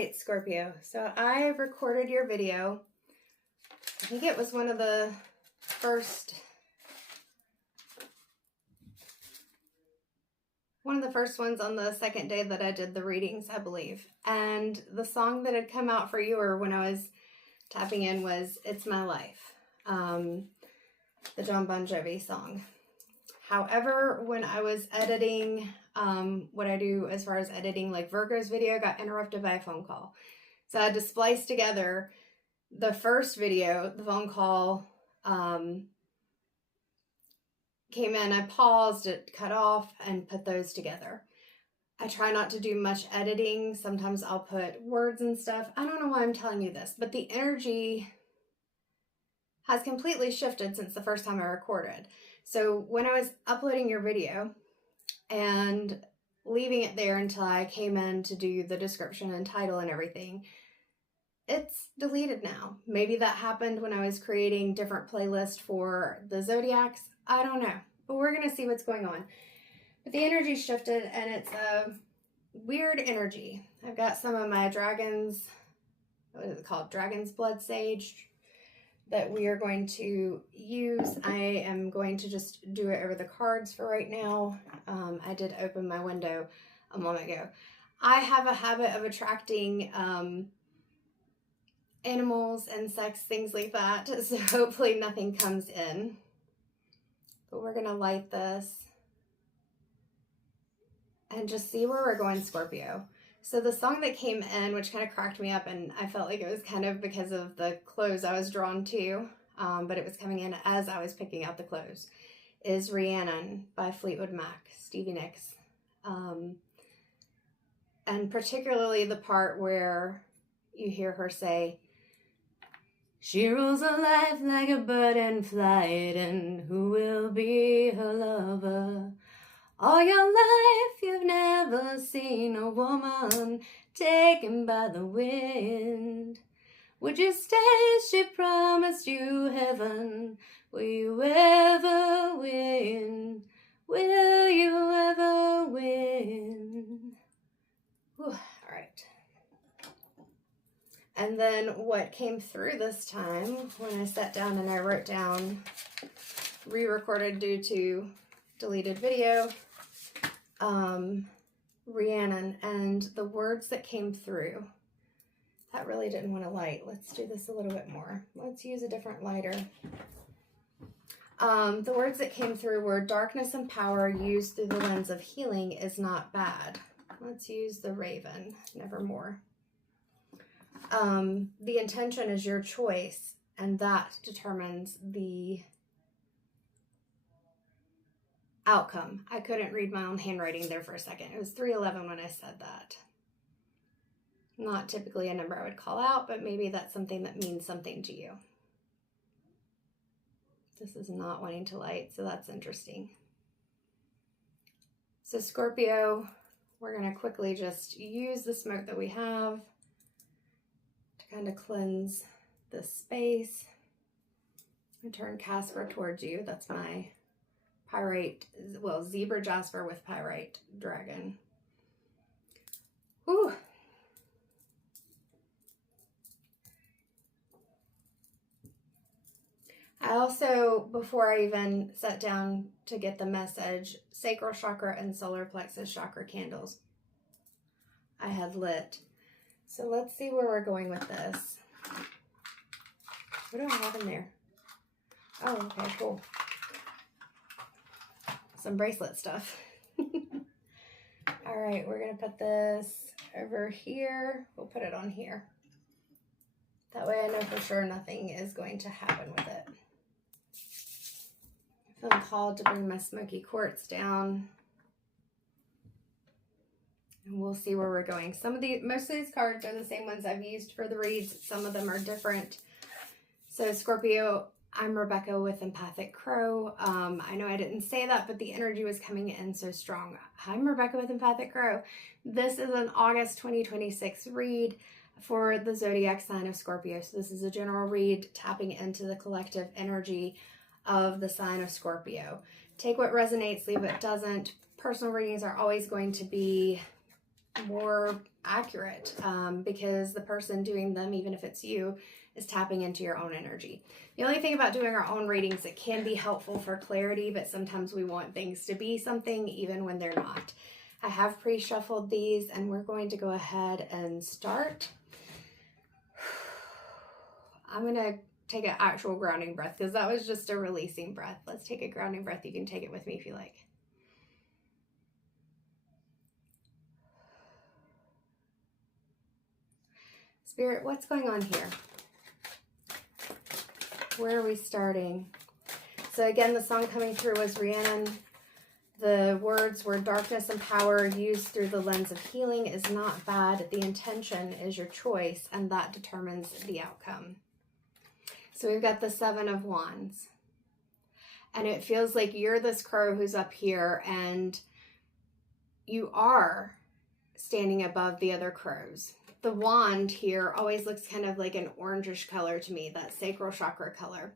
right, Scorpio. So I recorded your video. I think it was one of the first ones on the second day that I did the readings, I believe. And the song that had come out for you, or when I was tapping in, was It's My Life, the John Bon Jovi song. However, when I was editing, what I do as far as editing, like Virgo's video, got interrupted by a phone call. So I had to splice together the first video. The phone call came in, I paused it, cut off, and put those together. I try not to do much editing. Sometimes I'll put words and stuff. I don't know why I'm telling you this, but the energy has completely shifted since the first time I recorded. So when I was uploading your video and leaving it there until I came in to do the description and title and everything, it's deleted now. Maybe that happened when I was creating different playlists for the zodiacs. I don't know, but we're going to see what's going on. But the energy shifted, and it's a weird energy. I've got some of my dragons, what is it called? Dragon's Blood Sage that we are going to use. I am going to just do it over the cards for right now. I did open my window a moment ago. I have a habit of attracting animals, insects, things like that. So hopefully nothing comes in. But we're going to light this and just see where we're going, Scorpio. So the song that came in, which kind of cracked me up, and I felt like it was kind of because of the clothes I was drawn to, but it was coming in as I was picking out the clothes, is Rhiannon by Fleetwood Mac, Stevie Nicks. And particularly the part where you hear her say, "She rules her life like a bird in flight, and who will be her lover? All your life you've never seen a woman taken by the wind. Would you stay? She promised you heaven. Will you ever win? Will you ever win?" Whew, all right. And then what came through this time when I sat down and I wrote down, re-recorded due to deleted video, Rhiannon, and the words that came through, that really didn't want to light. Let's do this a little bit more. Let's use a different lighter. The words that came through were, darkness and power used through the lens of healing is not bad. Let's use the Raven, nevermore. The intention is your choice, and that determines the outcome. I couldn't read my own handwriting there for a second. It was 311 when I said that. Not typically a number I would call out, but maybe that's something that means something to you. This is not wanting to light, so that's interesting. So Scorpio, we're going to quickly just use the smoke that we have to kind of cleanse this space. I turn Casper towards you. That's my pyrite, well, zebra jasper with pyrite dragon. Whew. I also, before I even sat down to get the message, sacral chakra and solar plexus chakra candles I had lit. So let's see where we're going with this. What do I have in there? Oh, okay, cool. Some bracelet stuff. All right, we're going to put this over here. We'll put it on here. That way I know for sure nothing is going to happen with it. I feel called to bring my smoky quartz down. And we'll see where we're going. Most of these cards are the same ones I've used for the reads. Some of them are different. So Scorpio, I'm Rebecca with Empathic Crow. I know I didn't say that, but the energy was coming in so strong. I'm Rebecca with Empathic Crow. This is an August 2026 read for the zodiac sign of Scorpio. So this is a general read tapping into the collective energy of the sign of Scorpio. Take what resonates, leave what doesn't. Personal readings are always going to be more accurate, because the person doing them, even if it's you, is tapping into your own energy. The only thing about doing our own readings, it can be helpful for clarity, but sometimes we want things to be something even when they're not. I have pre-shuffled these, and we're going to go ahead and start. I'm going to take an actual grounding breath because that was just a releasing breath. Let's take a grounding breath. You can take it with me if you like. Spirit, what's going on here? Where are we starting? So again, the song coming through was Rhiannon. The words were darkness and power used through the lens of healing is not bad. The intention is your choice, and that determines the outcome. So we've got the 7 of Wands. And it feels like you're this crow who's up here, and you are standing above the other crows. The wand here always looks kind of like an orangish color to me, that sacral chakra color.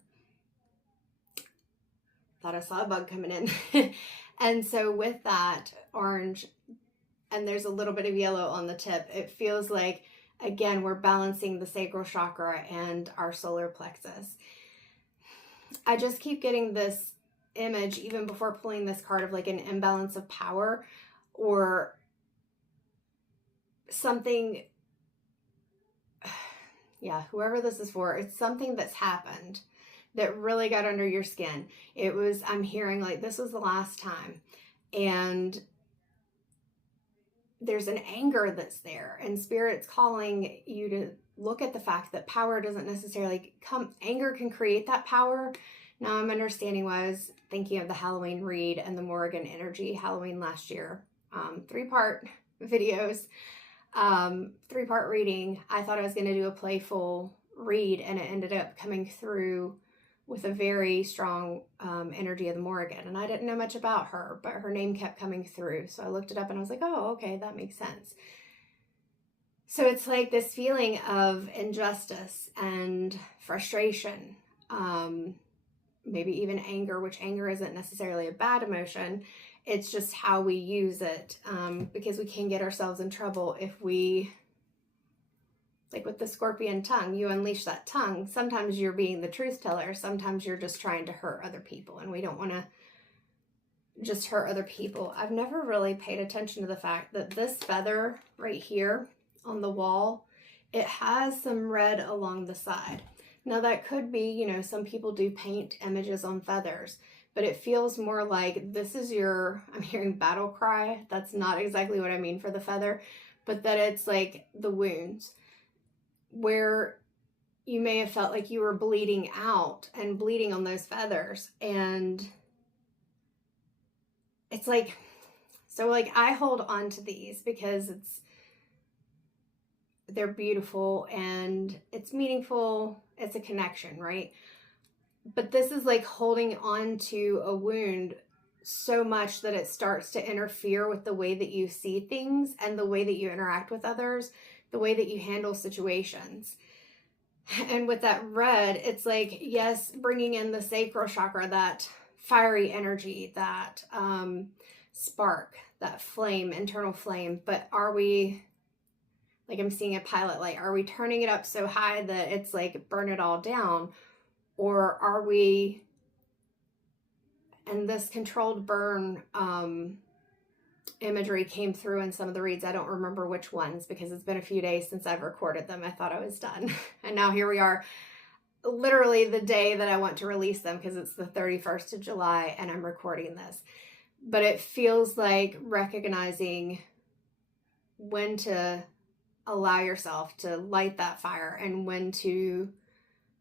Thought I saw a bug coming in. And so with that orange, and there's a little bit of yellow on the tip, it feels like, again, we're balancing the sacral chakra and our solar plexus. I just keep getting this image, even before pulling this card, of like an imbalance of power or something. Yeah, whoever this is for, it's something that's happened that really got under your skin. It was, I'm hearing like this was the last time. And there's an anger that's there, and Spirit's calling you to look at the fact that power doesn't necessarily come, anger can create that power. Now I'm understanding why I was thinking of the Halloween read and the Morrigan energy, Halloween last year, 3-part videos, 3-part reading. I thought I was going to do a playful read, and it ended up coming through with a very strong energy of the Morrigan. And I didn't know much about her, but her name kept coming through. So I looked it up and I was like, oh, okay, that makes sense. So it's like this feeling of injustice and frustration, maybe even anger, which anger isn't necessarily a bad emotion. It's just how we use it, because we can get ourselves in trouble if we, like with the scorpion tongue, you unleash that tongue. Sometimes you're being the truth teller. Sometimes you're just trying to hurt other people, and we don't want to just hurt other people. I've never really paid attention to the fact that this feather right here on the wall, it has some red along the side. Now that could be, you know, some people do paint images on feathers, but it feels more like this is your, I'm hearing battle cry. That's not exactly what I mean for the feather, but that it's like the wounds where you may have felt like you were bleeding out and bleeding on those feathers. And it's like, so like I hold on to these because they're beautiful and it's meaningful. It's a connection, right? But this is like holding on to a wound so much that it starts to interfere with the way that you see things and the way that you interact with others, the way that you handle situations. And with that red, it's like, yes, bringing in the sacral chakra, that fiery energy, that spark, that flame, internal flame. But are we, like I'm seeing a pilot light, are we turning it up so high that it's like burn it all down? Or are we, and this controlled burn imagery came through in some of the reads. I don't remember which ones because it's been a few days since I've recorded them. I thought I was done. And now here we are, literally the day that I want to release them because it's the 31st of July and I'm recording this. But it feels like recognizing when to allow yourself to light that fire and when to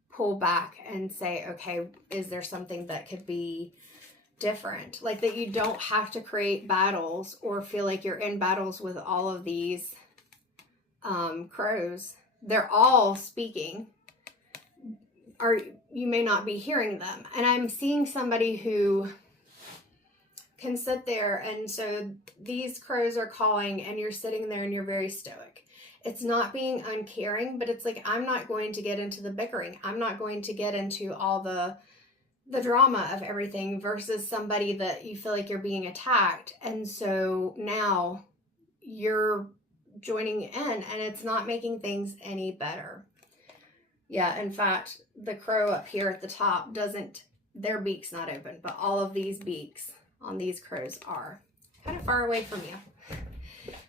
pull back and say, okay, is there something that could be different? Like that you don't have to create battles or feel like you're in battles with all of these crows. They're all speaking, or you may not be hearing them. And I'm seeing somebody who can sit there, and so these crows are calling and you're sitting there and you're very stoic. It's not being uncaring, but it's like, I'm not going to get into the bickering. I'm not going to get into all the drama of everything versus somebody that you feel like you're being attacked. And so now you're joining in, and it's not making things any better. Yeah, in fact, the crow up here at the top doesn't, their beak's not open, but all of these beaks on these crows are kind of far away from you.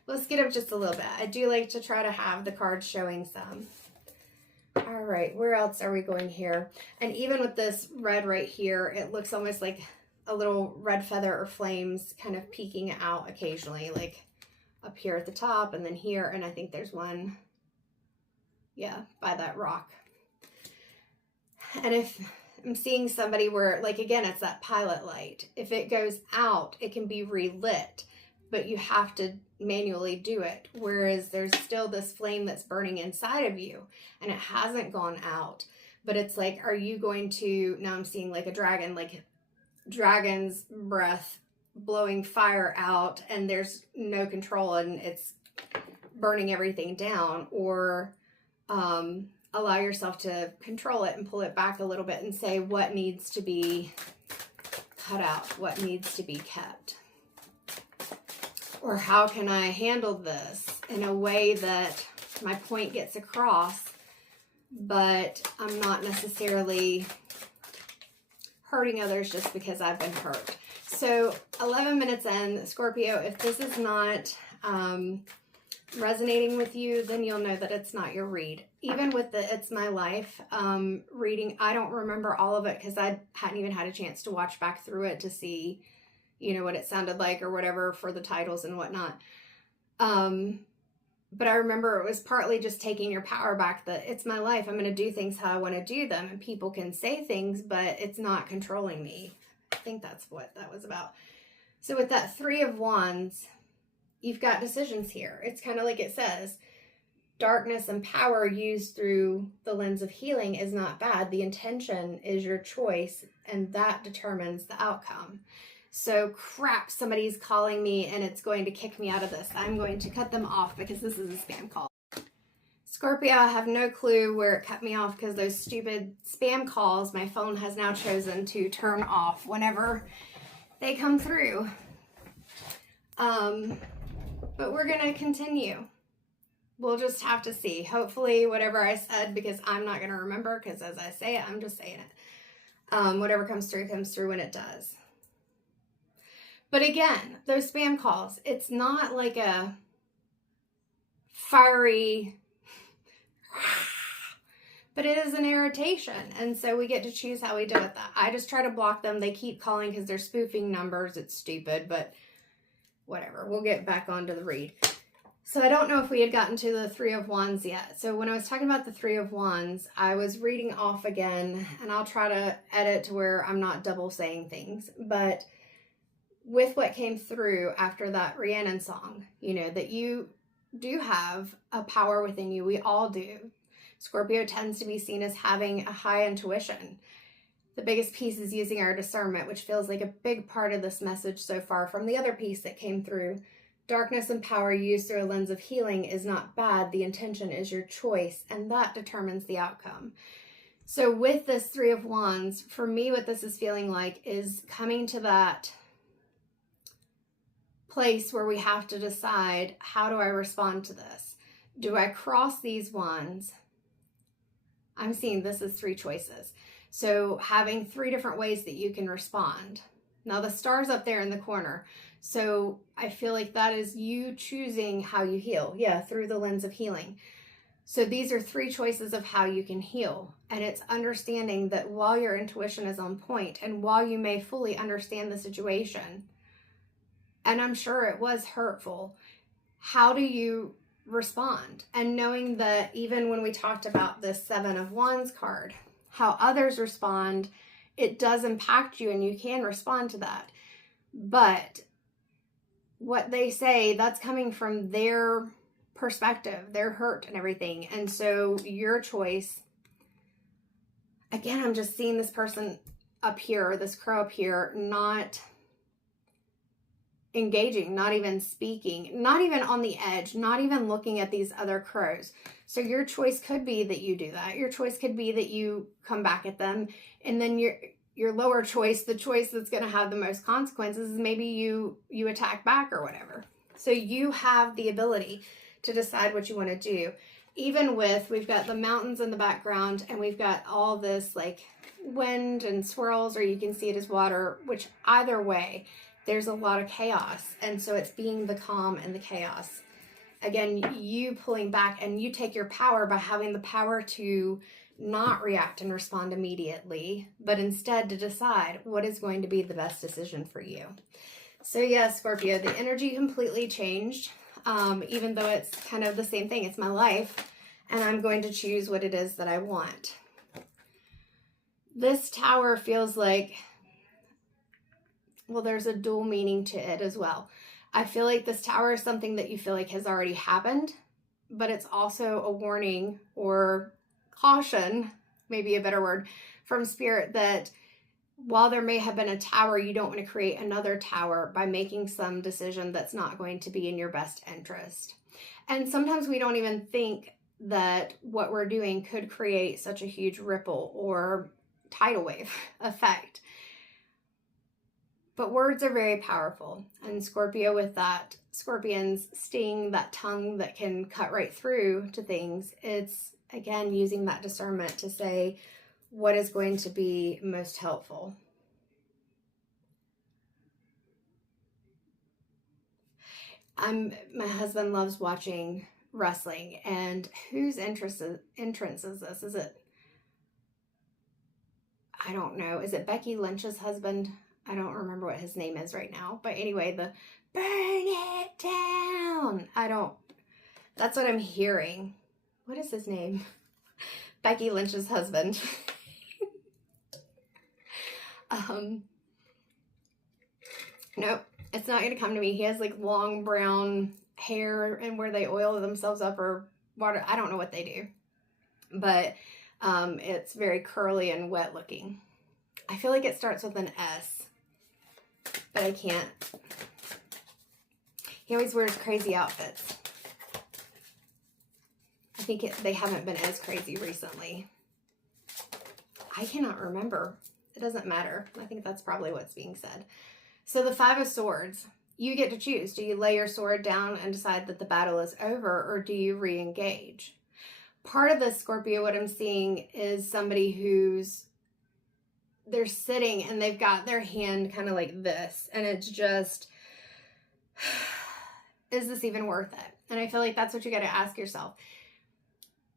Let's get up just a little bit. I do like to try to have the cards showing some. All right, where else are we going here? And even with this red right here, it looks almost like a little red feather or flames kind of peeking out occasionally, like up here at the top and then here. And I think there's one, yeah, by that rock. And if I'm seeing somebody where, like, again, it's that pilot light. If it goes out, it can be relit, but you have to manually do it. Whereas there's still this flame that's burning inside of you and it hasn't gone out. But it's like, are you going to, now I'm seeing like a dragon, like dragon's breath blowing fire out and there's no control and it's burning everything down, or allow yourself to control it and pull it back a little bit and say what needs to be cut out, what needs to be kept. Or how can I handle this in a way that my point gets across, but I'm not necessarily hurting others just because I've been hurt. So 11 minutes in, Scorpio, if this is not resonating with you, then you'll know that it's not your read. Even with the It's My Life reading, I don't remember all of it because I hadn't even had a chance to watch back through it to see, you know, what it sounded like or whatever for the titles and whatnot. But I remember it was partly just taking your power back, that it's my life. I'm going to do things how I want to do them. And people can say things, but it's not controlling me. I think that's what that was about. So with that Three of Wands, you've got decisions here. It's kind of like it says, darkness and power used through the lens of healing is not bad. The intention is your choice, and that determines the outcome. So crap, somebody's calling me and it's going to kick me out of this. I'm going to cut them off because this is a spam call. Scorpio, I have no clue where it cut me off because those stupid spam calls, my phone has now chosen to turn off whenever they come through. But we're going to continue. We'll just have to see. Hopefully whatever I said, because I'm not going to remember, because as I say it, I'm just saying it. Whatever comes through when it does. But again, those spam calls, it's not like a fiery, but it is an irritation. And so we get to choose how we deal with that. I just try to block them. They keep calling because they're spoofing numbers. It's stupid, but whatever. We'll get back onto the read. So I don't know if we had gotten to the Three of Wands yet. So when I was talking about the Three of Wands, I was reading off again, and I'll try to edit to where I'm not double saying things. But with what came through after that Rhiannon song, you know, that you do have a power within you. We all do. Scorpio tends to be seen as having a high intuition. The biggest piece is using our discernment, which feels like a big part of this message so far from the other piece that came through. Darkness and power used through a lens of healing is not bad. The intention is your choice, and that determines the outcome. So with this Three of Wands, for me, what this is feeling like is coming to that place where we have to decide, how do I respond to this? Do I cross these wands? I'm seeing this as three choices. So having three different ways that you can respond. Now the star's up there in the corner. So I feel like that is you choosing how you heal. Yeah, through the lens of healing. So these are three choices of how you can heal. And it's understanding that while your intuition is on point and while you may fully understand the situation, and I'm sure it was hurtful, how do you respond? And knowing that even when we talked about this Seven of Wands card, how others respond, it does impact you and you can respond to that. But what they say, that's coming from their perspective, their hurt and everything. And so your choice, again, I'm just seeing this person up here, this crow up here, not engaging, not even speaking, not even on the edge, not even looking at these other crows. So your choice could be that you do that. Your choice could be that you come back at them. And then your lower choice, the choice that's going to have the most consequences, is maybe you attack back or whatever. So you have the ability to decide what you want to do. Even with, we've got the mountains in the background and we've got all this like wind and swirls, or you can see it as water, which either way, there's a lot of chaos. And so it's being the calm in the chaos. Again, you pulling back, and you take your power by having the power to not react and respond immediately, but instead to decide what is going to be the best decision for you. So yes, Scorpio, the energy completely changed, even though it's kind of the same thing. It's my life, and I'm going to choose what it is that I want. This tower feels like, well, there's a dual meaning to it as well. I feel like this tower is something that you feel like has already happened, but it's also a warning or caution, maybe a better word, from Spirit, that while there may have been a tower, you don't want to create another tower by making some decision that's not going to be in your best interest. And sometimes we don't even think that what we're doing could create such a huge ripple or tidal wave effect. But words are very powerful. And Scorpio, with that scorpion's sting, that tongue that can cut right through to things, it's, again, using that discernment to say what is going to be most helpful. My husband loves watching wrestling, and whose entrance is this? Is it, I don't know, is it Becky Lynch's husband? I don't remember what his name is right now. But anyway, the burn it down. That's what I'm hearing. What is his name? Becky Lynch's husband. Nope, it's not going to come to me. He has like long brown hair, and where they oil themselves up or water. I don't know what they do. But it's very curly and wet looking. I feel like it starts with an S. But I can't. He always wears crazy outfits. I think they haven't been as crazy recently. I cannot remember. It doesn't matter. I think that's probably what's being said. So the Five of Swords, you get to choose. Do you lay your sword down and decide that the battle is over, or do you re-engage? Part of this, Scorpio, what I'm seeing is somebody who's, they're sitting and they've got their hand kind of like this, and it's just, is this even worth it? And I feel like that's what you got to ask yourself.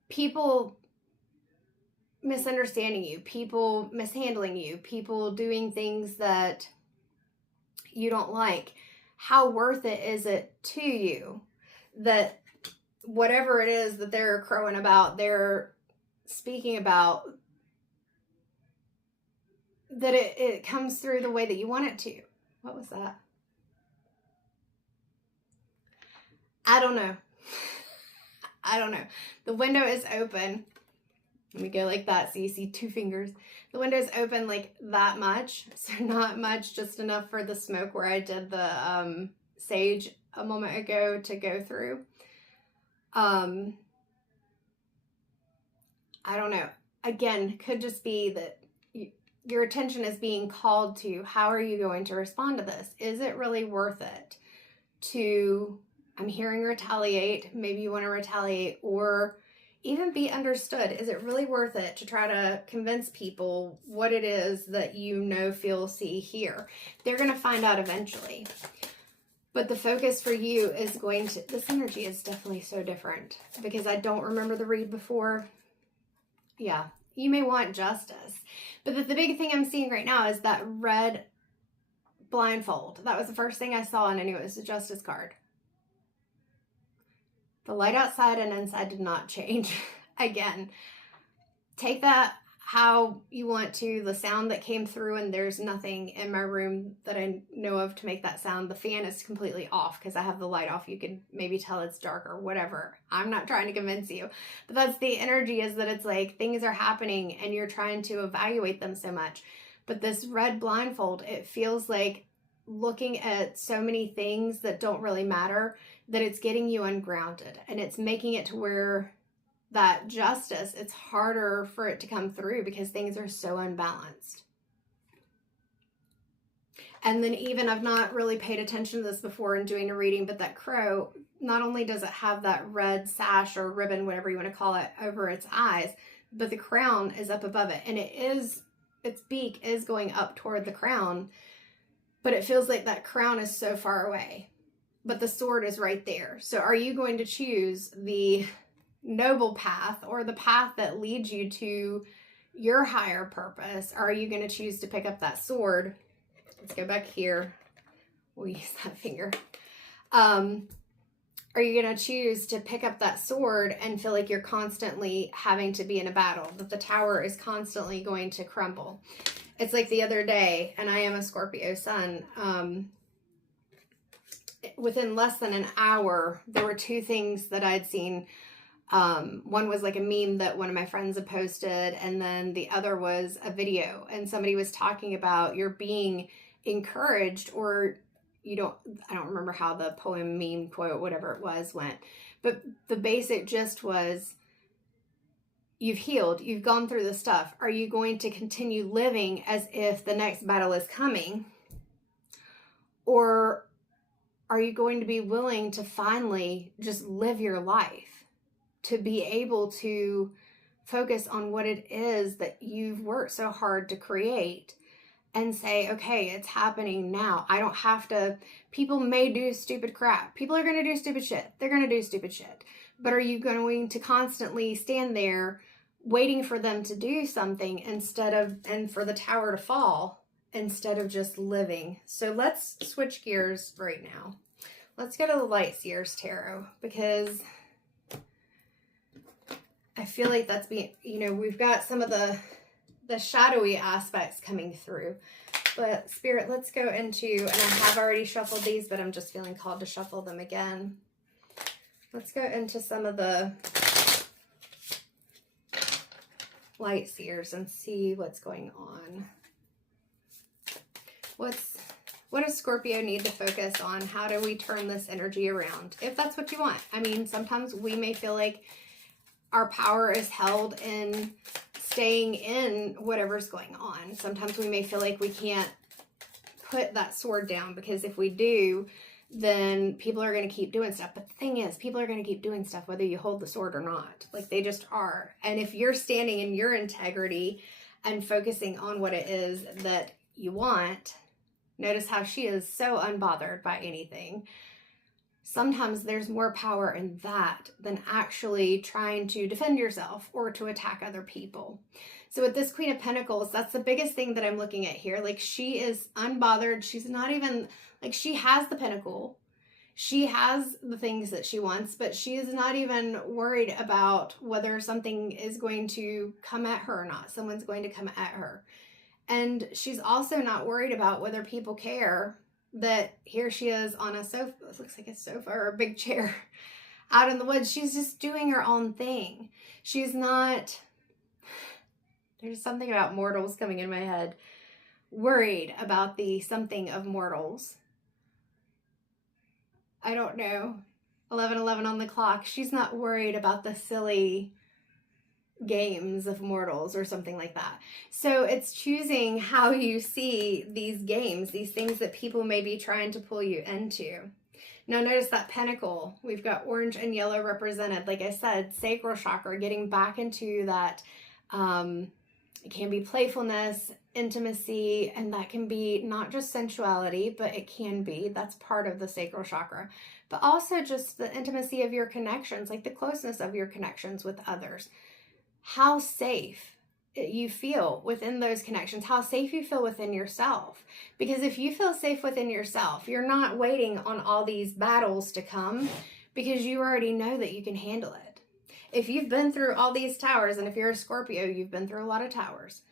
People misunderstanding you, people mishandling you, people doing things that you don't like. How worth it is it to you that whatever it is that they're crowing about, they're speaking about, that it comes through the way that you want it to? What was that? I don't know. I don't know. The window is open. Let me go like that so you see two fingers. The window is open like that much. So not much, just enough for the smoke where I did the sage a moment ago to go through. I don't know. Again, could just be that your attention is being called to how are you going to respond to this? Is it really worth it to, I'm hearing retaliate, maybe you want to retaliate, or even be understood. Is it really worth it to try to convince people what it is that you know, feel, see, hear? They're going to find out eventually. But the focus for you is going to, this energy is definitely so different because I don't remember the read before. Yeah, you may want justice. But the big thing I'm seeing right now is that red blindfold. That was the first thing I saw, and I knew it was a justice card. The light outside and inside did not change. Again, take that how you want to. The sound that came through, and there's nothing in my room that I know of to make that sound. The fan is completely off because I have the light off. You can maybe tell it's dark or whatever. I'm not trying to convince you. But that's the energy, is that it's like things are happening and you're trying to evaluate them so much. But this red blindfold, it feels like looking at so many things that don't really matter, that it's getting you ungrounded, and it's making it to where that justice, it's harder for it to come through because things are so unbalanced. And then even, I've not really paid attention to this before in doing a reading, but that crow, not only does it have that red sash or ribbon, whatever you want to call it, over its eyes, but the crown is up above it. And its beak is going up toward the crown, but it feels like that crown is so far away. But the sword is right there. So are you going to choose the noble path, or the path that leads you to your higher purpose? Or are you going to choose to pick up that sword? Let's go back here. We'll use that finger. Are you going to choose to pick up that sword and feel like you're constantly having to be in a battle, that the tower is constantly going to crumble? It's like the other day, and I am a Scorpio sun, within less than an hour, there were two things that I'd seen. One was like a meme that one of my friends had posted, and then the other was a video, and somebody was talking about you're being encouraged, or I don't remember how the poem, meme, quote, whatever it was, went, but the basic gist was, you've healed, you've gone through the stuff. Are you going to continue living as if the next battle is coming? Or are you going to be willing to finally just live your life, to be able to focus on what it is that you've worked so hard to create, and say, okay, it's happening now. I don't have to. People may do stupid crap. People are going to do stupid shit. They're going to do stupid shit. But are you going to constantly stand there waiting for them to do something and for the tower to fall, instead of just living? So let's switch gears right now. Let's go to the Light Seers Tarot, because I feel like that's being, we've got some of the shadowy aspects coming through. But Spirit, let's go into, and I have already shuffled these, but I'm just feeling called to shuffle them again. Let's go into some of the Light Seers and see what's going on. What does Scorpio need to focus on? How do we turn this energy around? If that's what you want. I mean, sometimes we may feel like our power is held in staying in whatever's going on. Sometimes we may feel like we can't put that sword down, because if we do, then people are going to keep doing stuff. But the thing is, people are going to keep doing stuff whether you hold the sword or not. Like, they just are. And if you're standing in your integrity and focusing on what it is that you want, notice how she is so unbothered by anything. Sometimes there's more power in that than actually trying to defend yourself or to attack other people. So with this Queen of Pentacles, that's the biggest thing that I'm looking at here. Like, she is unbothered. She's not even, like, she has the pentacle. She has the things that she wants, but she is not even worried about whether something is going to come at her or not. Someone's going to come at her. And she's also not worried about whether people care that here she is on a sofa, it looks like a sofa or a big chair out in the woods. She's just doing her own thing. She's not, there's something about mortals coming in my head, worried about the something of mortals. I don't know, 11:11 on the clock. She's not worried about the silly games of mortals or something like that. So it's choosing how you see these games, these things that people may be trying to pull you into. Now notice that pentacle, we've got orange and yellow represented. Like I said, sacral chakra, getting back into that, it can be playfulness, intimacy, and that can be not just sensuality, but it can be, that's part of the sacral chakra, but also just the intimacy of your connections, like the closeness of your connections with others. How safe you feel within those connections, how safe you feel within yourself. Because if you feel safe within yourself, you're not waiting on all these battles to come, because you already know that you can handle it. If you've been through all these towers, and if you're a Scorpio, you've been through a lot of towers,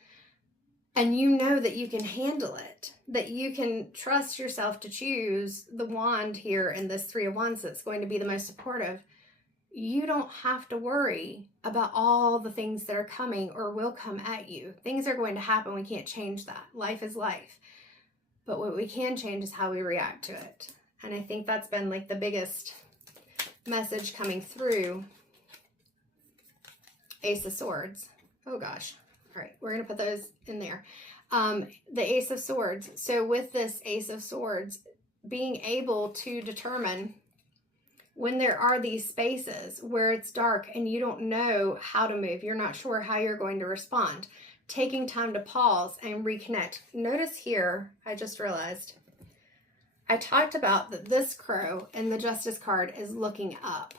and you know that you can handle it, that you can trust yourself to choose the wand here in this Three of Wands that's going to be the most supportive, you don't have to worry about all the things that are coming or will come at you. Things are going to happen. We can't change that. Life is life. But what we can change is how we react to it. And I think that's been like the biggest message coming through. Ace of Swords. Oh gosh. All right, we're going to put those in there. The Ace of Swords. So with this Ace of Swords, being able to determine when there are these spaces where it's dark and you don't know how to move, you're not sure how you're going to respond, taking time to pause and reconnect. Notice here, I just realized, I talked about that this crow in the Justice card is looking up.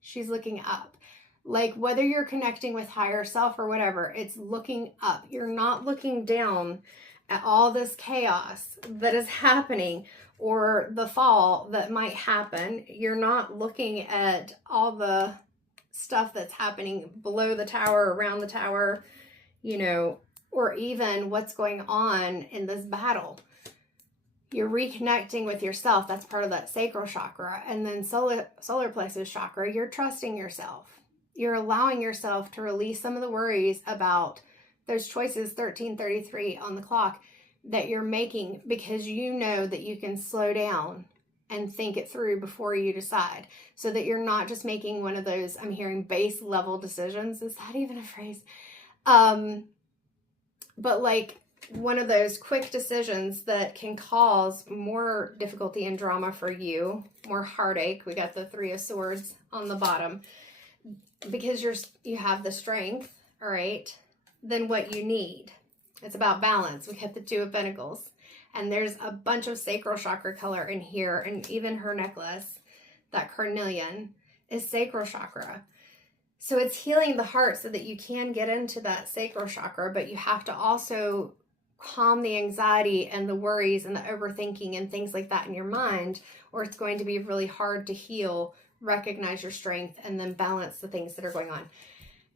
She's looking up. Like whether you're connecting with higher self or whatever, it's looking up. You're not looking down at all this chaos that is happening or the fall that might happen. You're not looking at all the stuff that's happening below the tower, around the tower, you know, or even what's going on in this battle. You're reconnecting with yourself. That's part of that sacral chakra. And then solar plexus chakra, you're trusting yourself. You're allowing yourself to release some of the worries about those choices, 1333 on the clock, that you're making, because you know that you can slow down and think it through before you decide, so that you're not just making one of those, I'm hearing, base level decisions. Is that even a phrase? But like one of those quick decisions that can cause more difficulty and drama for you, more heartache. We got the Three of Swords on the bottom, because you have the strength, all right, than what you need. It's about balance. We got the Two of Pentacles, and there's a bunch of sacral chakra color in here, and even her necklace, that carnelian, is sacral chakra. So it's healing the heart so that you can get into that sacral chakra, but you have to also calm the anxiety and the worries and the overthinking and things like that in your mind, or it's going to be really hard to heal, recognize your strength, and then balance the things that are going on.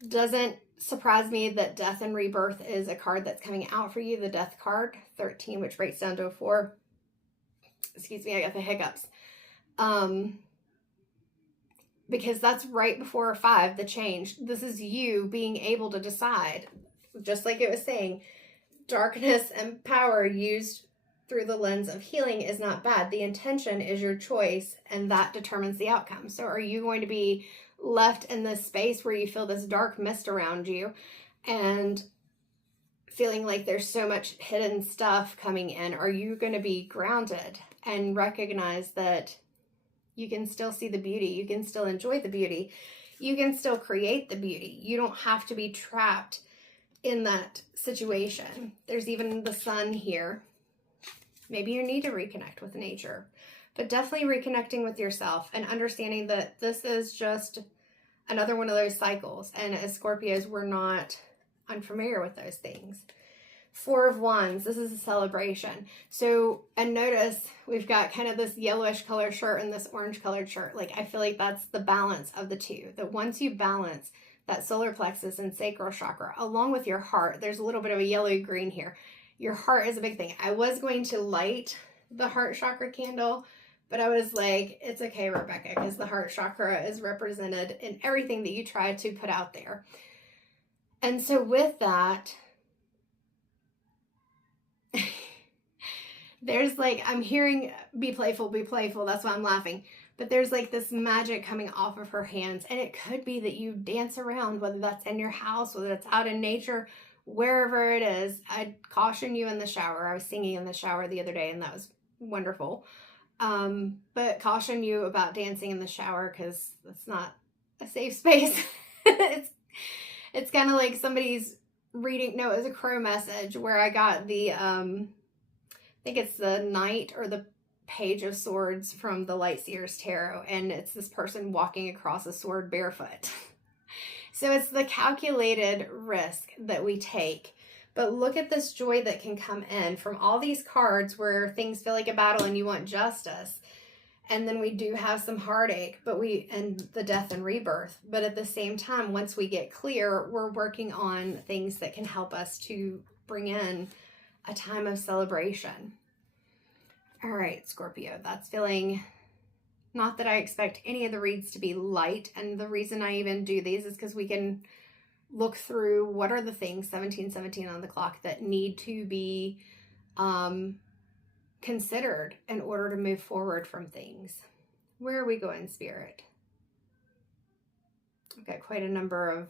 Doesn't surprise me that Death and Rebirth is a card that's coming out for you, the Death card, 13, which breaks down to a 4. Excuse me, I got the hiccups. Because that's right before a 5, the change. This is you being able to decide, just like it was saying, darkness and power used through the lens of healing is not bad. The intention is your choice, and that determines the outcome. So are you going to be left in this space where you feel this dark mist around you and feeling like there's so much hidden stuff coming in? Are you going to be grounded and recognize that you can still see the beauty, you can still enjoy the beauty, you can still create the beauty? You don't have to be trapped in that situation. There's even the sun here. Maybe you need to reconnect with nature, but definitely reconnecting with yourself and understanding that this is just another one of those cycles. And as Scorpios, we're not unfamiliar with those things. 4 of Wands, this is a celebration. So, and notice we've got kind of this yellowish color shirt and this orange colored shirt. Like, I feel like that's the balance of the two. That once you balance that solar plexus and sacral chakra along with your heart, there's a little bit of a yellow green here. Your heart is a big thing. I was going to light the heart chakra candle, but I was like, it's okay, Rebecca, because the heart chakra is represented in everything that you try to put out there. And so with that, there's like, I'm hearing be playful, be playful. That's why I'm laughing. But there's like this magic coming off of her hands. And it could be that you dance around, whether that's in your house, whether it's out in nature, wherever it is. I'd caution you in the shower. I was singing in the shower the other day, and that was wonderful. But caution you about dancing in the shower, because that's not a safe space. It's kind of like somebody's reading. No, it was a crow message where I got the, I think it's the Knight or the Page of Swords from the Lightseers Tarot. And it's this person walking across a sword barefoot. So it's the calculated risk that we take. But look at this joy that can come in from all these cards where things feel like a battle and you want justice. And then we do have some heartache, and the Death and Rebirth. But at the same time, once we get clear, we're working on things that can help us to bring in a time of celebration. All right, Scorpio, that's feeling, not that I expect any of the reads to be light. And the reason I even do these is because we can look through what are the things, 1717 on the clock, that need to be considered in order to move forward from things. Where are we going, Spirit? I've got quite a number of,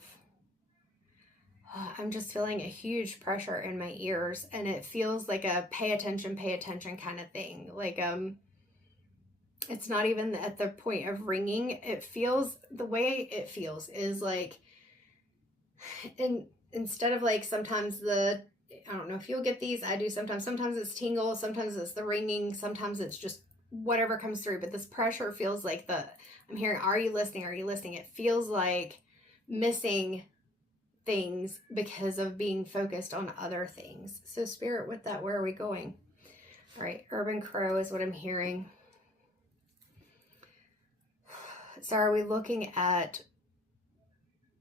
I'm just feeling a huge pressure in my ears, and it feels like a pay attention kind of thing. Like, It's not even at the point of ringing. It feels, the way it feels is like, instead of like sometimes I don't know if you'll get these, I do sometimes it's tingle, sometimes it's the ringing, sometimes it's just whatever comes through, but this pressure feels like I'm hearing, are you listening? Are you listening? It feels like missing things because of being focused on other things. So Spirit, with that, where are we going? All right, Urban Crow is what I'm hearing. So are we looking at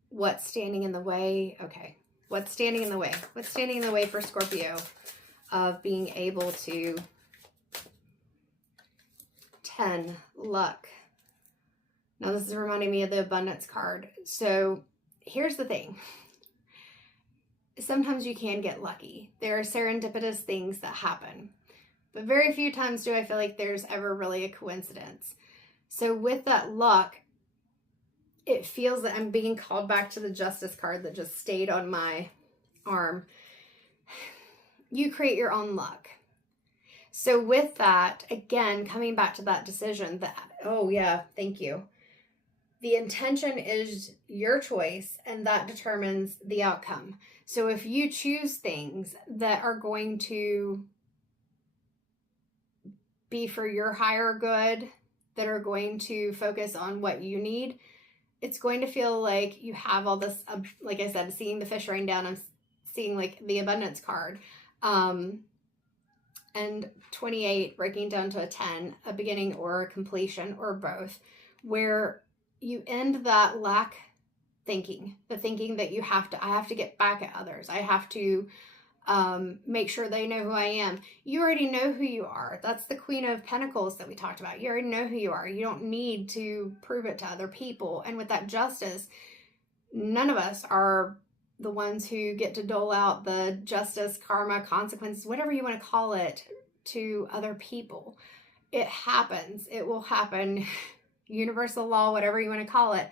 what's standing in the way? Okay, what's standing in the way? What's standing in the way for Scorpio of being able to 10, luck. Now this is reminding me of the abundance card. So here's the thing. Sometimes you can get lucky. There are serendipitous things that happen, but very few times do I feel like there's ever really a coincidence. So with that luck, it feels that I'm being called back to the Justice card that just stayed on my arm. You create your own luck. So with that, again, coming back to that decision, that, oh yeah, thank you. The intention is your choice, and that determines the outcome. So if you choose things that are going to be for your higher good, that are going to focus on what you need, it's going to feel like you have all this, like I said, seeing the fish rain down, I'm seeing like the abundance card. And 28 breaking down to a 10, a beginning or a completion or both, where you end that lack thinking, the thinking that I have to get back at others. I have to make sure they know who I am. You already know who you are. That's the Queen of Pentacles that we talked about. You already know who you are. You don't need to prove it to other people. And with that justice, none of us are the ones who get to dole out the justice, karma, consequences, whatever you want to call it, to other people. It happens. It will happen. Universal law, whatever you want to call it,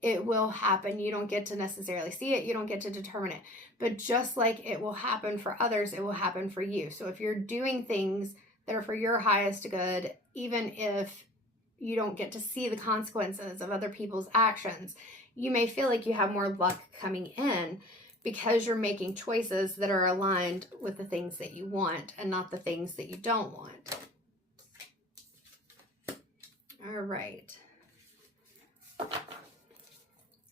it will happen. You don't get to necessarily see it. You don't get to determine it. But just like it will happen for others, it will happen for you. So if you're doing things that are for your highest good, even if you don't get to see the consequences of other people's actions, you may feel like you have more luck coming in because you're making choices that are aligned with the things that you want and not the things that you don't want. All right.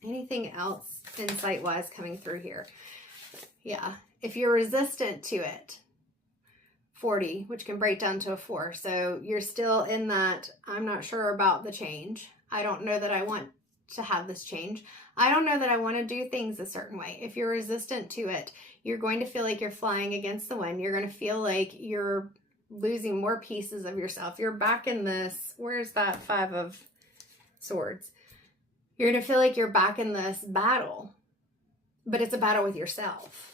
Anything else insight-wise coming through here? Yeah. If you're resistant to it, 40, which can break down to a 4. So you're still in that, I'm not sure about the change. I don't know that I want to have this change. I don't know that I want to do things a certain way. If you're resistant to it, you're going to feel like you're flying against the wind. You're going to feel like you're losing more pieces of yourself. You're back in this, where's that 5 of Swords? You're going to feel like you're back in this battle, but it's a battle with yourself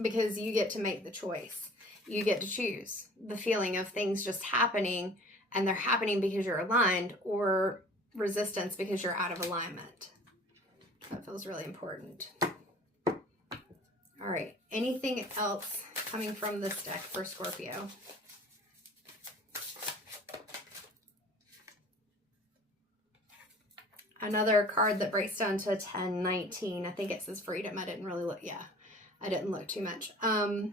because you get to make the choice. You get to choose the feeling of things just happening, and they're happening because you're aligned, or resistance because you're out of alignment. That feels really important. All right. Anything else coming from this deck for Scorpio? Another card that breaks down to a 10, 19. I think it says freedom. I didn't really look. Yeah, I didn't look too much. And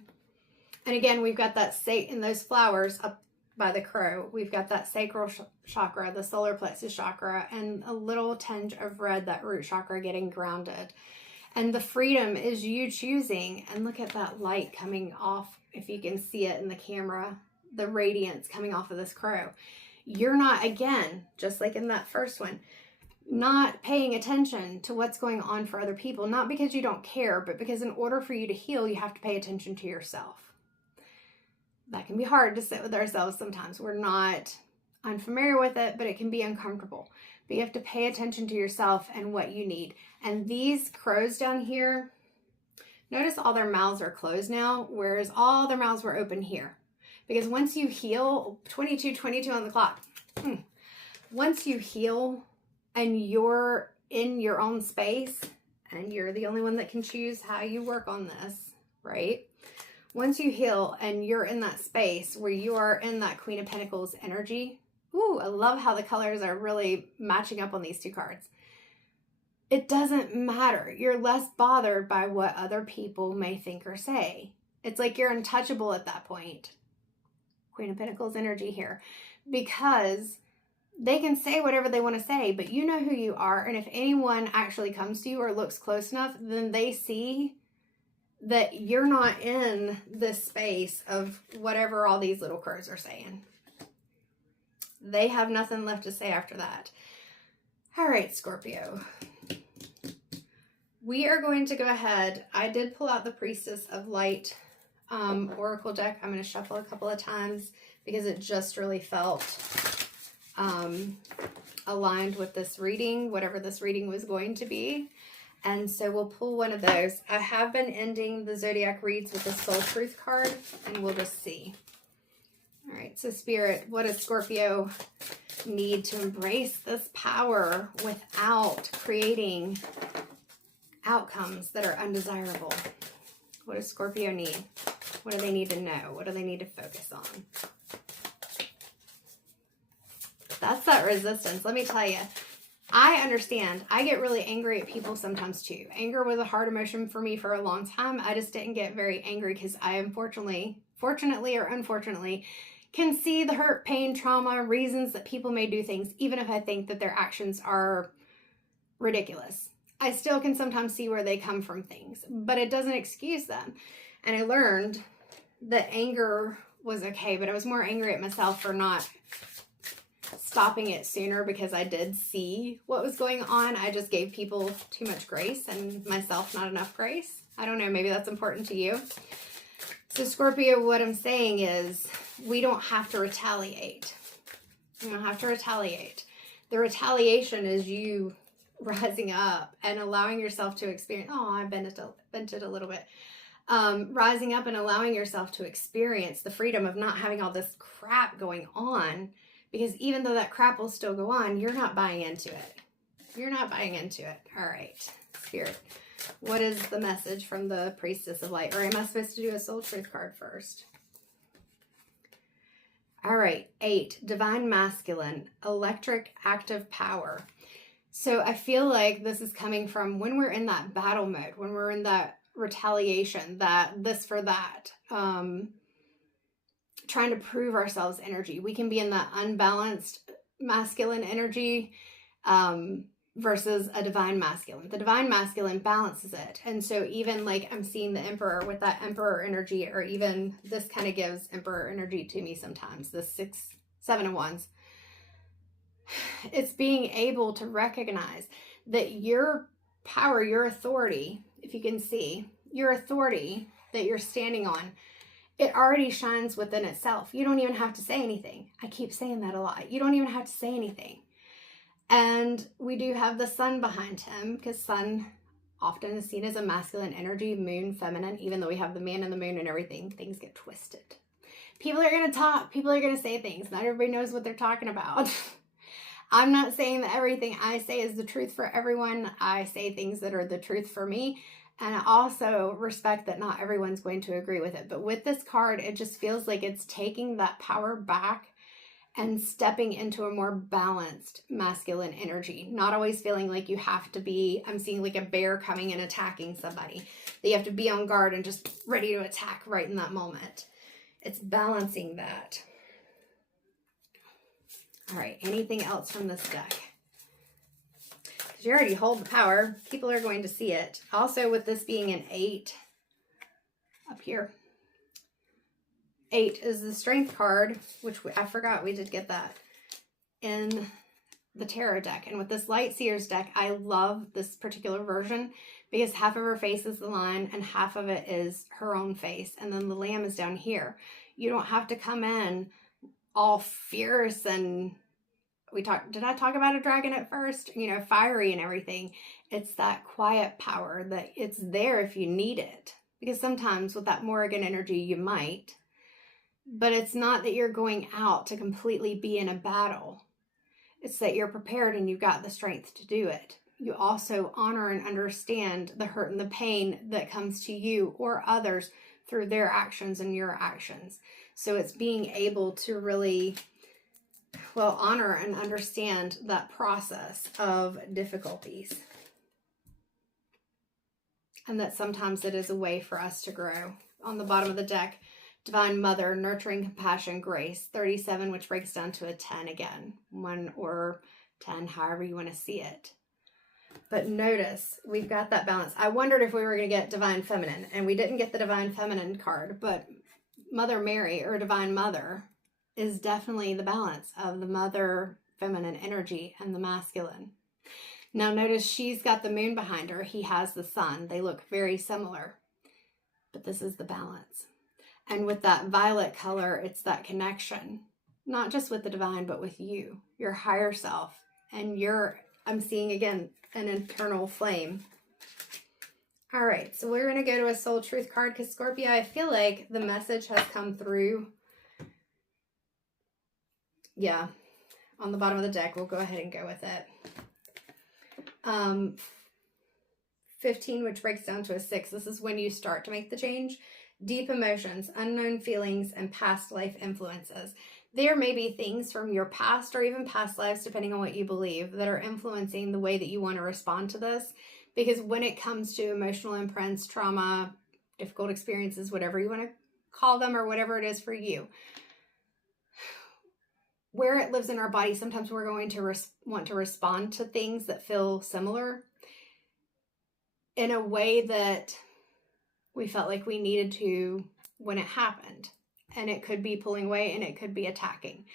again, we've got that in those flowers up by the crow. We've got that sacral chakra, the solar plexus chakra, and a little tinge of red, that root chakra getting grounded. And the freedom is you choosing. And look at that light coming off, if you can see it in the camera, the radiance coming off of this crow. You're not, again, just like in that first one, not paying attention to what's going on for other people, not because you don't care, but because in order for you to heal, you have to pay attention to yourself. That can be hard to sit with ourselves sometimes. We're not unfamiliar with it, but it can be uncomfortable. But you have to pay attention to yourself and what you need. And these crows down here, notice all their mouths are closed now, whereas all their mouths were open here. Because once you heal, 22 on the clock, once you heal, and you're in your own space, and you're the only one that can choose how you work on this, right? Once you heal and you're in that space where you are in that Queen of Pentacles energy, Ooh, I love how the colors are really matching up on these two cards. It doesn't matter. You're less bothered by what other people may think or say. It's like you're untouchable at that point. Queen of Pentacles energy here. Because they can say whatever they want to say, but you know who you are. And if anyone actually comes to you or looks close enough, then they see that you're not in this space of whatever all these little cards are saying. They have nothing left to say after that. All right, Scorpio. We are going to go ahead. I did pull out the Priestess of Light Oracle deck. I'm going to shuffle a couple of times because it just really felt aligned with this reading, whatever this reading was going to be. And so we'll pull one of those. I have been ending the Zodiac reads with the Soul Truth card, and we'll just see. All right, so Spirit, what does Scorpio need to embrace this power without creating outcomes that are undesirable? What does Scorpio need? What do they need to know? What do they need to focus on? That's that resistance. Let me tell you, I understand. I get really angry at people sometimes too. Anger was a hard emotion for me for a long time. I just didn't get very angry because I fortunately or unfortunately, can see the hurt, pain, trauma, reasons that people may do things, even if I think that their actions are ridiculous. I still can sometimes see where they come from things, but it doesn't excuse them. And I learned that anger was okay, but I was more angry at myself for not stopping it sooner because I did see what was going on. I just gave people too much grace and myself not enough grace. I don't know, maybe that's important to you. So Scorpio, what I'm saying is we don't have to retaliate. You don't have to retaliate. The retaliation is you rising up and allowing yourself to experience, I bent it a little bit. Rising up and allowing yourself to experience the freedom of not having all this crap going on, because even though that crap will still go on, you're not buying into it. You're not buying into it. All right, Spirit, what is the message from the Priestess of Light? Or am I supposed to do a Soul Truth card first? All right, 8, Divine Masculine, Electric Active Power. So I feel like this is coming from when we're in that battle mode, when we're in that retaliation, that this for that, trying to prove ourselves energy. We can be in that unbalanced masculine energy versus a divine masculine. The divine masculine balances it. And so even like I'm seeing the Emperor with that Emperor energy, or even this kind of gives Emperor energy to me sometimes, the 7 of Wands. It's being able to recognize that your power, your authority, if you can see, your authority that you're standing on, it already shines within itself. You don't even have to say anything. I keep saying that a lot. You don't even have to say anything. And we do have the sun behind him, because sun often is seen as a masculine energy, moon, feminine. Even though we have the man and the moon and everything, things get twisted. People are going to talk. People are going to say things. Not everybody knows what they're talking about. I'm not saying that everything I say is the truth for everyone. I say things that are the truth for me. And I also respect that not everyone's going to agree with it. But with this card, it just feels like it's taking that power back and stepping into a more balanced masculine energy. Not always feeling like you have to be, I'm seeing like a bear coming and attacking somebody, that you have to be on guard and just ready to attack right in that moment. It's balancing that. All right, anything else from this deck? Because you already hold the power. People are going to see it. Also, with this being an 8 up here. 8 is the Strength card, which I forgot we did get that in the Tarot deck. And with this Light Seers deck, I love this particular version because half of her face is the line and half of it is her own face. And then the Lamb is down here. You don't have to come in all fierce and did I talk about a dragon at first? You know, fiery and everything. It's that quiet power that it's there if you need it. Because sometimes with that Morrigan energy, you might. But it's not that you're going out to completely be in a battle. It's that you're prepared and you've got the strength to do it. You also honor and understand the hurt and the pain that comes to you or others through their actions and your actions. So it's being able to really, will honor and understand that process of difficulties. And that sometimes it is a way for us to grow. On the bottom of the deck, Divine Mother, nurturing, compassion, grace, 37, which breaks down to a 10 again. 1 or 10, however you want to see it. But notice, we've got that balance. I wondered if we were going to get Divine Feminine, and we didn't get the Divine Feminine card, but Mother Mary, or Divine Mother, is definitely the balance of the Mother Feminine energy and the masculine. Now notice she's got the moon behind her. He has the sun. They look very similar, but this is the balance. And with that violet color, it's that connection, not just with the divine, but with you, your higher self, and I'm seeing again, an internal flame. All right, so we're going to go to a soul truth card because Scorpio, I feel like the message has come through. Yeah, on the bottom of the deck, we'll go ahead and go with it. 15, which breaks down to a 6. This is when you start to make the change. Deep emotions, unknown feelings, and past life influences. There may be things from your past or even past lives, depending on what you believe, that are influencing the way that you want to respond to this. Because when it comes to emotional imprints, trauma, difficult experiences, whatever you want to call them or whatever it is for you, where it lives in our body, sometimes we're going to want to respond to things that feel similar in a way that we felt like we needed to when it happened. And it could be pulling away and it could be attacking.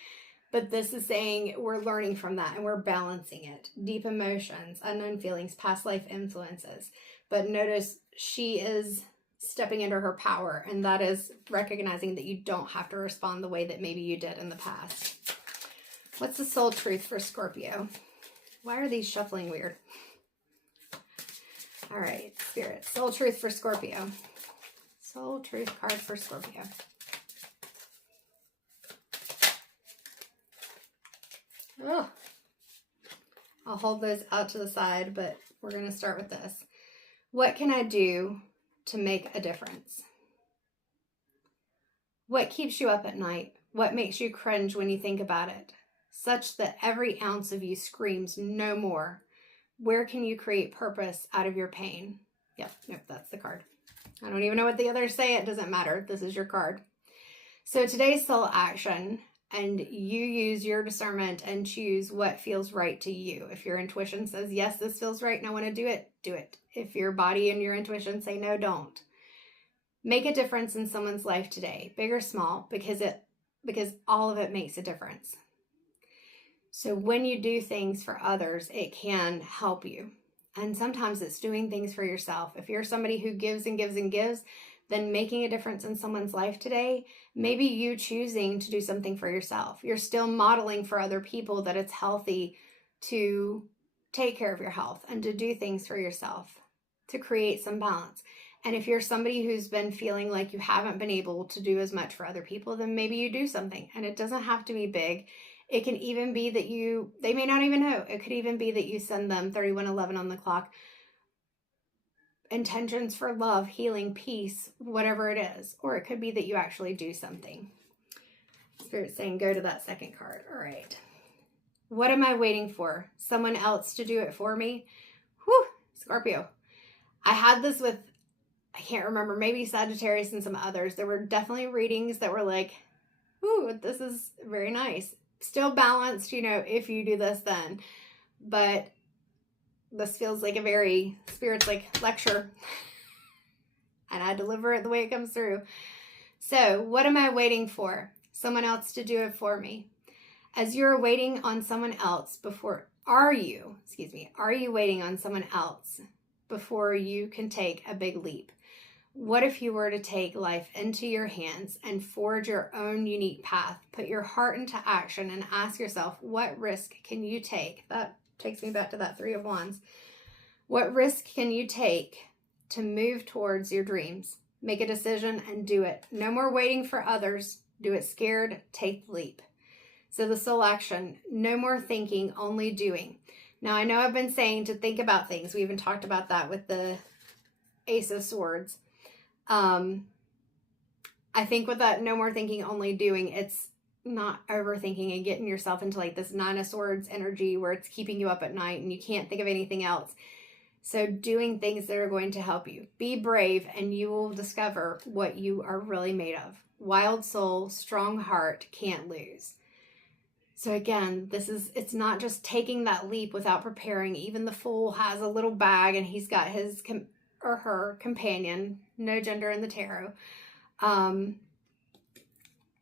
But this is saying we're learning from that and we're balancing it. Deep emotions, unknown feelings, past life influences. But notice she is stepping into her power, and that is recognizing that you don't have to respond the way that maybe you did in the past. What's the soul truth for Scorpio? Why are these shuffling weird? All right, Spirit. Soul truth for Scorpio. Soul truth card for Scorpio. Oh, I'll hold those out to the side, but we're going to start with this. What can I do to make a difference? What keeps you up at night? What makes you cringe when you think about it? Such that every ounce of you screams no more. Where can you create purpose out of your pain? Yep, that's the card. I don't even know what the others say. It doesn't matter. This is your card. So today's soul action, and you use your discernment and choose what feels right to you. If your intuition says, yes, this feels right and I want to do it, do it. If your body and your intuition say, no, don't. Make a difference in someone's life today, big or small, because all of it makes a difference. So when you do things for others, it can help you. And sometimes it's doing things for yourself. If you're somebody who gives and gives and gives, then making a difference in someone's life today, maybe you choosing to do something for yourself. You're still modeling for other people that it's healthy to take care of your health and to do things for yourself, to create some balance. And if you're somebody who's been feeling like you haven't been able to do as much for other people, then maybe you do something. And it doesn't have to be big. It can even be that they may not even know. It could even be that you send them 3111 on the clock, intentions for love, healing, peace, whatever it is. Or it could be that you actually do something. Spirit's saying go to that second card. All right. What am I waiting for? Someone else to do it for me? Whew, Scorpio. I had this with, I can't remember, maybe Sagittarius and some others. There were definitely readings that were like, ooh, this is very nice. Still balanced, if you do this then. But this feels like a very Spirit's like lecture. And I deliver it the way it comes through. So what am I waiting for? Someone else to do it for me. As you're waiting on someone else are you waiting on someone else before you can take a big leap? What if you were to take life into your hands and forge your own unique path, put your heart into action and ask yourself, what risk can you take? That takes me back to that 3 of Wands. What risk can you take to move towards your dreams? Make a decision and do it. No more waiting for others. Do it scared. Take the leap. So the soul action, no more thinking, only doing. Now I know I've been saying to think about things. We even talked about that with the Ace of Swords. I think with that no more thinking, only doing, it's not overthinking and getting yourself into like this Nine of Swords energy where it's keeping you up at night and you can't think of anything else. So doing things that are going to help you. Be brave and you will discover what you are really made of. Wild soul, strong heart, can't lose. So again, it's not just taking that leap without preparing. Even the Fool has a little bag and he's got his or her companion, no gender in the tarot.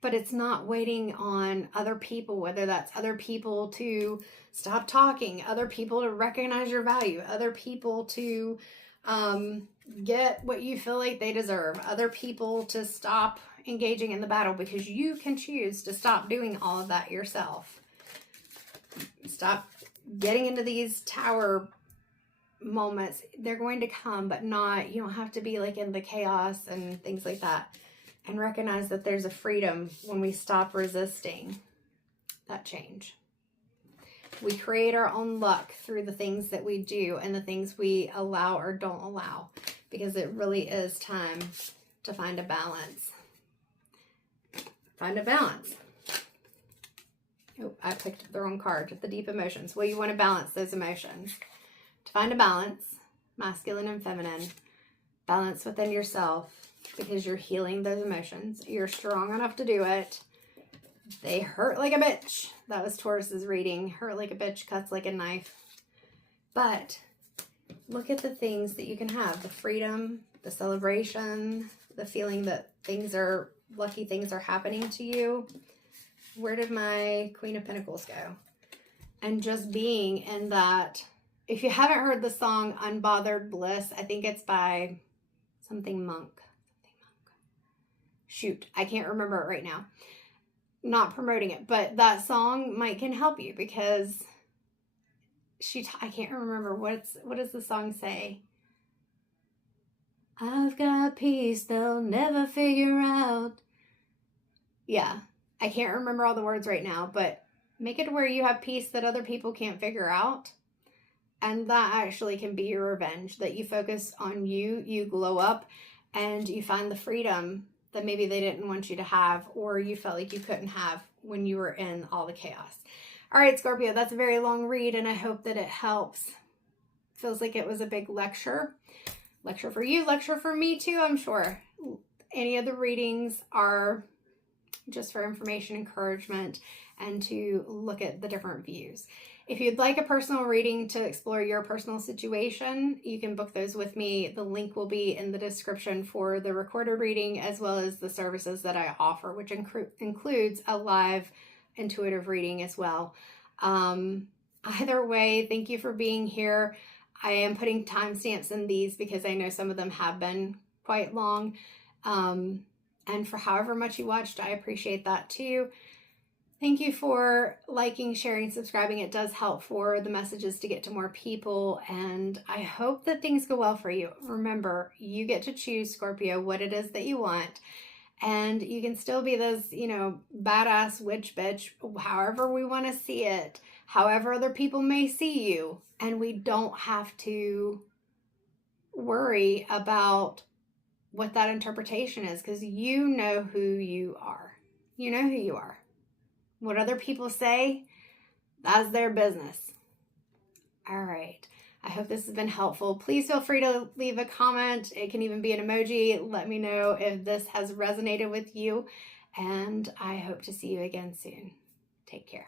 But it's not waiting on other people, whether that's other people to stop talking, other people to recognize your value, other people to get what you feel like they deserve, other people to stop engaging in the battle, because you can choose to stop doing all of that yourself. Stop getting into these tower moments. They're going to come, but not, you don't have to be like in the chaos and things like that. And recognize that there's a freedom when we stop resisting that change. We create our own luck through the things that we do and the things we allow or don't allow, because it really is time to find a balance. Find a balance. Oh, I picked up the wrong card. The deep emotions. Well, you want to balance those emotions. To find a balance, masculine and feminine, balance within yourself, because you're healing those emotions. You're strong enough to do it. They hurt like a bitch. That was Taurus's reading. Hurt like a bitch, cuts like a knife. But look at the things that you can have. The freedom, the celebration, the feeling that lucky things are happening to you. Where did my Queen of Pentacles go? And just being in that. If you haven't heard the song Unbothered Bliss, I think it's by something Monk. Shoot, I can't remember it right now. Not promoting it, but that song can help you, because I can't remember what does the song say? I've got peace they'll never figure out. Yeah, I can't remember all the words right now, but make it where you have peace that other people can't figure out. And that actually can be your revenge, that you focus on you glow up, and you find the freedom that maybe they didn't want you to have, or you felt like you couldn't have when you were in all the chaos. All right, Scorpio, that's a very long read, and I hope that it helps. Feels like it was a big lecture. Lecture for you, lecture for me too, I'm sure. Any of the readings are just for information, encouragement, and to look at the different views. If you'd like a personal reading to explore your personal situation, you can book those with me. The link will be in the description for the recorded reading, as well as the services that I offer, which includes a live intuitive reading as well. Either way, thank you for being here. I am putting timestamps in these because I know some of them have been quite long. And for however much you watched, I appreciate that too. Thank you for liking, sharing, subscribing. It does help for the messages to get to more people, and I hope that things go well for you. Remember, you get to choose, Scorpio, what it is that you want, and you can still be this, badass witch bitch, however we want to see it, however other people may see you, and we don't have to worry about what that interpretation is, because you know who you are. You know who you are. What other people say, that's their business. All right. I hope this has been helpful. Please feel free to leave a comment. It can even be an emoji. Let me know if this has resonated with you. And I hope to see you again soon. Take care.